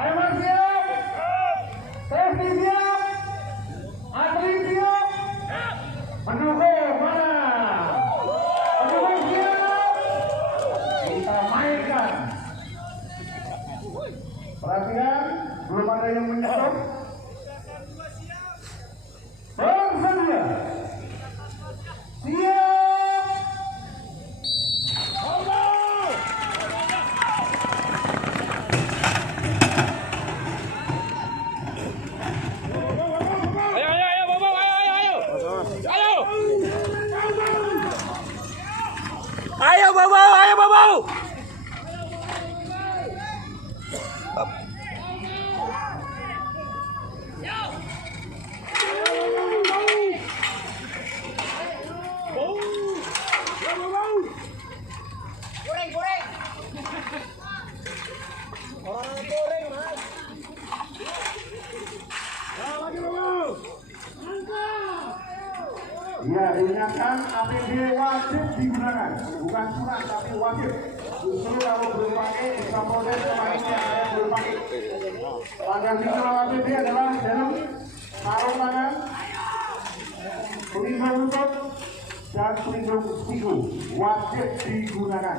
Timer siap. Safety siap. Atlet siap. Pendukung mana? Pendukung siap. Kita mainkan. Perhatikan, belum ada yang menyerang. Bersedia. Siap. Ayo Bobau, ayo Bobau. Goreng, goreng. Orang goreng, Mas. Lagi Bobau. Ya, diingatkan APD wajib digunakan, bukan surat tapi wajib. Justru kalau belum pakai bisa protes ke panitia saya belum pakai. Pelanggar visual APD adalah dalam sarung tangan, pelindung lutut dan pelindung siku wajib digunakan.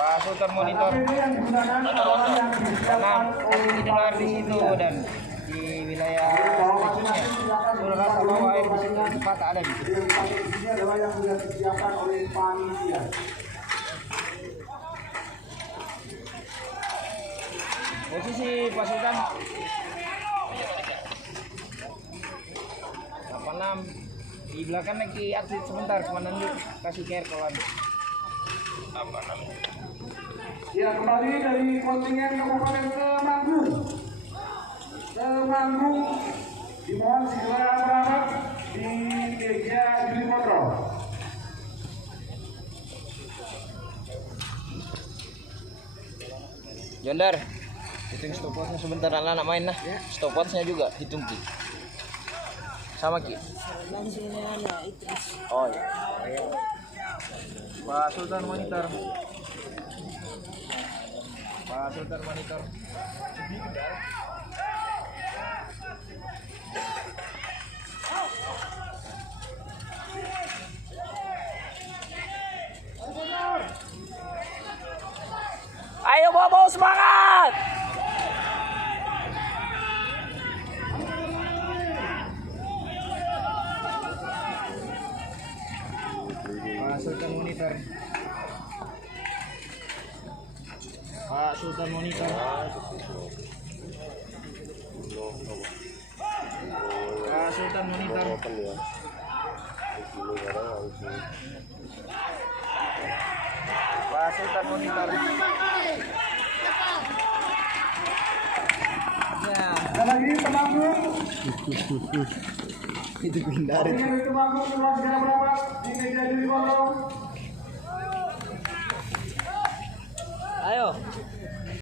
Pasukan monitor karena didengar di situ dan di wilayah sudah rasa bahwa air di situ tempat ada di situ. Ini adalah yang sudah disiapkan oleh panitia. Posisi pasukan 86 di belakang lagi atlet sebentar komandan dulu kasih care kawan. Ya, kembali dari kontingen Kabupaten Temanggung. Temanggung dimohon segera berapat di meja juri kontrol. Jondar, hitung stopwatchnya sebentar anak main lah. Stopwatchnya juga hitung Ki. Sama Ki. Oh iya. Pak Sultan monitor. Pak Sultan monitor. Ayo Bobo semangat. Pak Sultan monitor. Pak Sultan monitor. Pak Sultan monitor. Pak Sultan monitor. Ya. Ada lagi Temanggung. Itu hindari. Kontingen dari Temanggung dimohon segera berapat di meja juri kontrol. Ayo.